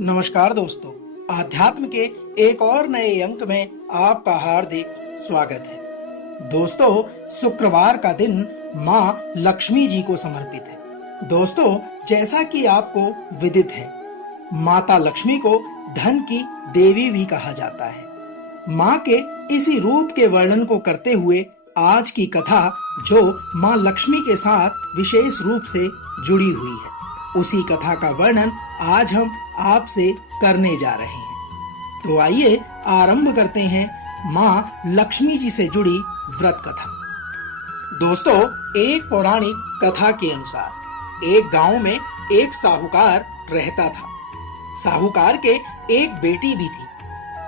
नमस्कार दोस्तों, आध्यात्म के एक और नए अंक में आपका हार्दिक स्वागत है। दोस्तों, शुक्रवार का दिन माँ लक्ष्मी जी को समर्पित है। दोस्तों, जैसा कि आपको विदित है, माता लक्ष्मी को धन की देवी भी कहा जाता है। माँ के इसी रूप के वर्णन को करते हुए आज की कथा, जो माँ लक्ष्मी के साथ विशेष रूप से जुड़ी हुई है, उसी कथा का वर्णन आज हम आपसे करने जा रहे हैं। तो आइए आरंभ करते हैं माँ लक्ष्मी जी से जुड़ी व्रत कथा। दोस्तों, एक पौराणिक कथा के अनुसार एक गांव में एक साहूकार रहता था। साहूकार के एक बेटी भी थी,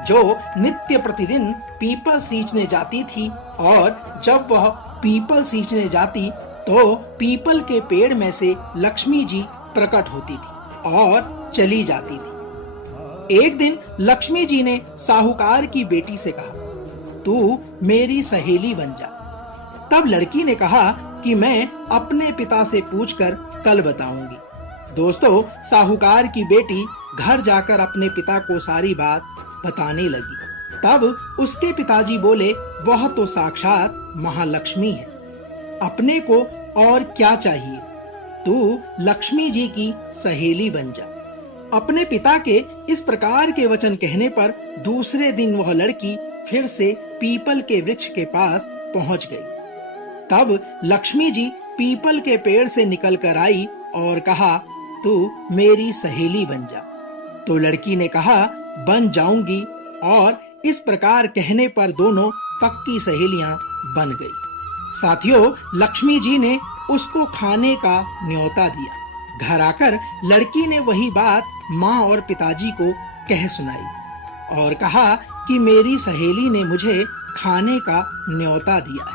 जो नित्य प्रतिदिन पीपल सींचने जाती थी, और जब वह पीपल सींचने जाती तो पीपल के पेड़ में से लक्ष्मी जी प्रकट होती थी और चली जाती थी। एक दिन लक्ष्मी जी ने साहूकार की बेटी से कहा, तू मेरी सहेली बन जा। तब लड़की ने कहा कि मैं अपने पिता से पूछकर कल बताऊंगी। दोस्तों, साहूकार की बेटी घर जाकर अपने पिता को सारी बात बताने लगी। तब उसके पिताजी बोले, वह तो साक्षात महालक्ष्मी है, अपने को और क्या चाहिए, तू लक्ष्मी जी की सहेली बन जा। अपने पिता के इस प्रकार के वचन कहने पर दूसरे दिन वह लड़की फिर से पीपल के वृक्ष के पास पहुंच गई। तब लक्ष्मी जी पीपल के पेड़ से निकल कर आई और कहा, तू मेरी सहेली बन जा। तो लड़की ने कहा, बन जाऊंगी, और इस प्रकार कहने पर दोनों पक्की सहेलियां बन गई। साथियों, लक्ष्मी जी ने उसको खाने का न्योता दिया। घर आकर लड़की ने वही बात माँ और पिताजी को कह सुनाई और कहा कि मेरी सहेली ने मुझे खाने का न्योता दिया है।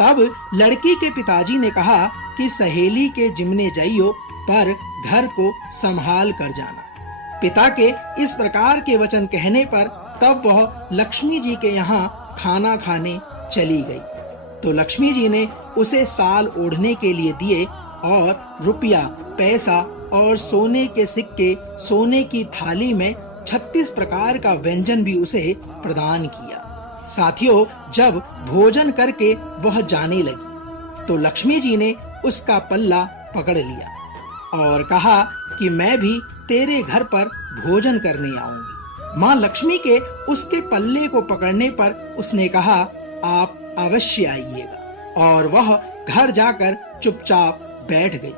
तब लड़की के पिताजी ने कहा कि सहेली के जिम्मे जाइयो, पर घर को संभाल कर जाना। पिता के इस प्रकार के वचन कहने पर तब वह लक्ष्मी जी के यहाँ खाना खाने चली गई। तो लक्ष्मी जी ने उसे साल ओढ़ने के लिए दिए और रुपया, पैसा और सोने के सिक्के, सोने की थाली में 36 प्रकार का व्यंजन भी उसे प्रदान किया। साथियों, जब भोजन करके वह जाने लगी तो लक्ष्मी जी ने उसका पल्ला पकड़ लिया और कहा कि मैं भी तेरे घर पर भोजन करने आऊंगी। माँ लक्ष्मी के उसके पल्ले को पकड़ने पर उसने कहा, आप अवश्य आइएगा, और वह घर जाकर चुपचाप बैठ गई।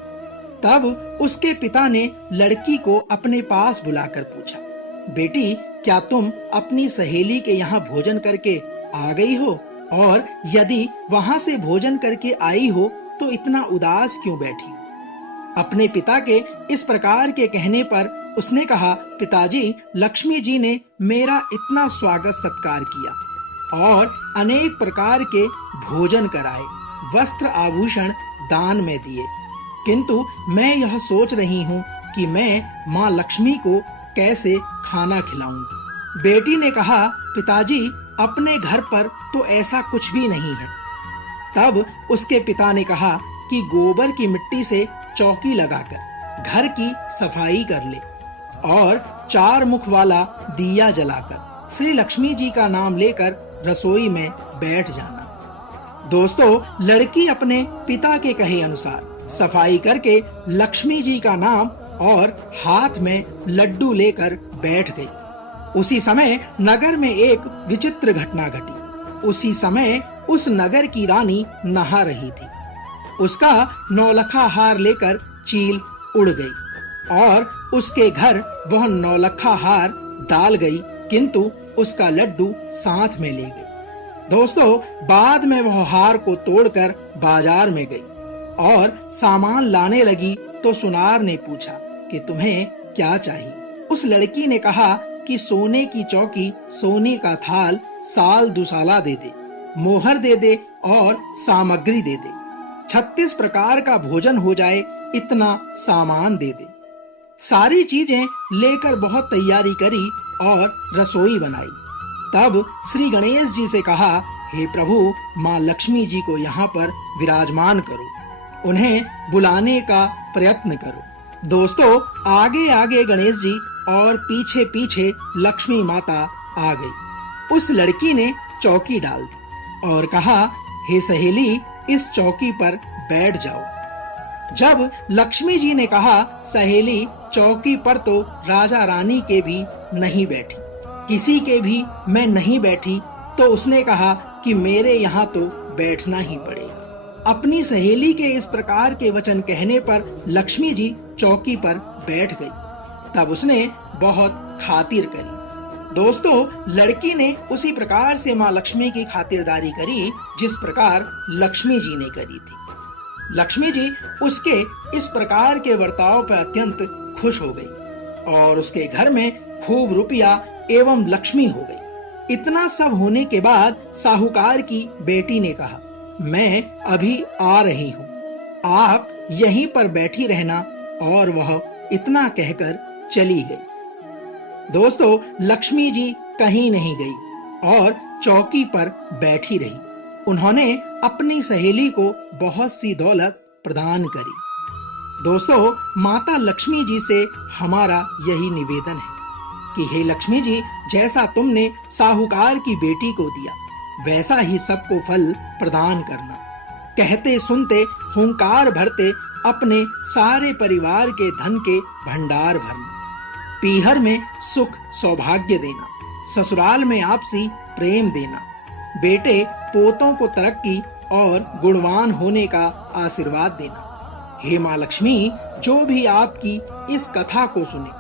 तब उसके पिता ने लड़की को अपने पास बुलाकर पूछा, बेटी, क्या तुम अपनी सहेली के यहाँ भोजन करके आ गई हो? और यदि वहाँ से भोजन करके आई हो तो इतना उदास क्यों बैठी? अपने पिता के इस प्रकार के कहने पर उसने कहा, पिताजी, लक्ष्मी जी ने मेरा इतना स्वागत सत्कार किया और अनेक प्रकार के भोजन कराए, वस्त्र आभूषण दान में दिए, किंतु मैं यह सोच रही हूँ कि मैं माँ लक्ष्मी को कैसे खाना खिलाऊंगी। बेटी ने कहा, पिताजी, अपने घर पर तो ऐसा कुछ भी नहीं है। तब उसके पिता ने कहा कि गोबर की मिट्टी से चौकी लगाकर घर की सफाई कर ले और 4 मुख वाला दिया जलाकर श्री लक्ष्मी जी का नाम लेकर रसोई में बैठ जाना। दोस्तों, लड़की अपने पिता के कहे अनुसार सफाई करके लक्ष्मी जी का नाम और हाथ में लड्डू लेकर बैठ गई। उसी समय नगर में एक विचित्र घटना घटी। उसी समय उस नगर की रानी नहा रही थी। उसका नौलखा हार लेकर चील उड़ गई और उसके घर वह नौलखा हार डाल गई, किंतु उसका लड्डू साथ में ले गई। दोस्तों, बाद में वह हार को तोड़कर बाजार में गई और सामान लाने लगी तो सुनार ने पूछा कि तुम्हें क्या चाहिए? उस लड़की ने कहा कि सोने की चौकी, सोने का थाल, साल दुसाला दे दे, मोहर दे दे और सामग्री दे दे। 36 प्रकार का भोजन हो जाए, इतना सामान दे दे। सारी चीजें लेकर बहुत तैयारी करी और रसोई बनाई। तब श्री गणेश जी से कहा, हे प्रभु, माँ लक्ष्मी जी को यहाँ पर विराजमान करो, उन्हें बुलाने का प्रयत्न करो। दोस्तों, आगे आगे गणेश जी और पीछे पीछे लक्ष्मी माता आ गई। उस लड़की ने चौकी डाल दी और कहा, हे सहेली, इस चौकी पर बैठ जाओ। जब लक्ष्मी जी ने कहा, सहेली, चौकी पर तो राजा रानी के भी नहीं बैठी, किसी के भी मैं नहीं बैठी, तो उसने कहा कि मेरे यहाँ तो बैठना ही पड़ेगा। अपनी सहेली के इस प्रकार के वचन कहने पर लक्ष्मी जी चौकी पर बैठ गई। तब उसने बहुत खातिर करी। दोस्तों, लड़की ने उसी प्रकार से माँ लक्ष्मी की खातिरदारी करी जिस प्रकार लक्ष्मी जी ने करी थी। लक्ष्मी जी उसके इस प्रकार के बर्ताव पर अत्यंत खुश हो गई और उसके घर में खूब रुपया एवं लक्ष्मी हो गई। इतना सब होने के बाद साहूकार की बेटी ने कहा, मैं अभी आ रही हूँ, आप यहीं पर बैठी रहना। और वह इतना कहकर चली गई। दोस्तों, लक्ष्मी जी कहीं नहीं गई और चौकी पर बैठी रही। उन्होंने अपनी सहेली को बहुत सी दौलत प्रदान करी। दोस्तों, माता लक्ष्मी जी से हमारा यही निवेदन है कि हे लक्ष्मी जी, जैसा तुमने साहूकार की बेटी को दिया, वैसा ही सबको फल प्रदान करना। कहते सुनते हुंकार भरते अपने सारे परिवार के धन के भंडार भरना। पीहर में सुख सौभाग्य देना, ससुराल में आपसी प्रेम देना, बेटे पोतों को तरक्की और गुणवान होने का आशीर्वाद देना। हे माँ लक्ष्मी, जो भी आपकी इस कथा को सुने,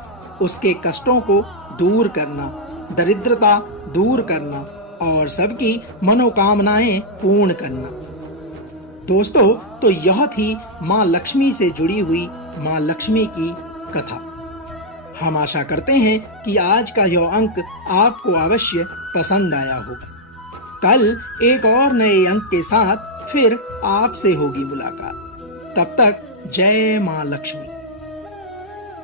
उसके कष्टों को दूर करना, दरिद्रता दूर करना और सबकी मनोकामनाएं पूर्ण करना। दोस्तों, तो यह थी माँ लक्ष्मी से जुड़ी हुई माँ लक्ष्मी की कथा। हम आशा करते हैं कि आज का यह अंक आपको अवश्य पसंद आया होगा। कल एक और नए अंक के साथ फिर आपसे होगी मुलाकात। तब तक जय माँ लक्ष्मी।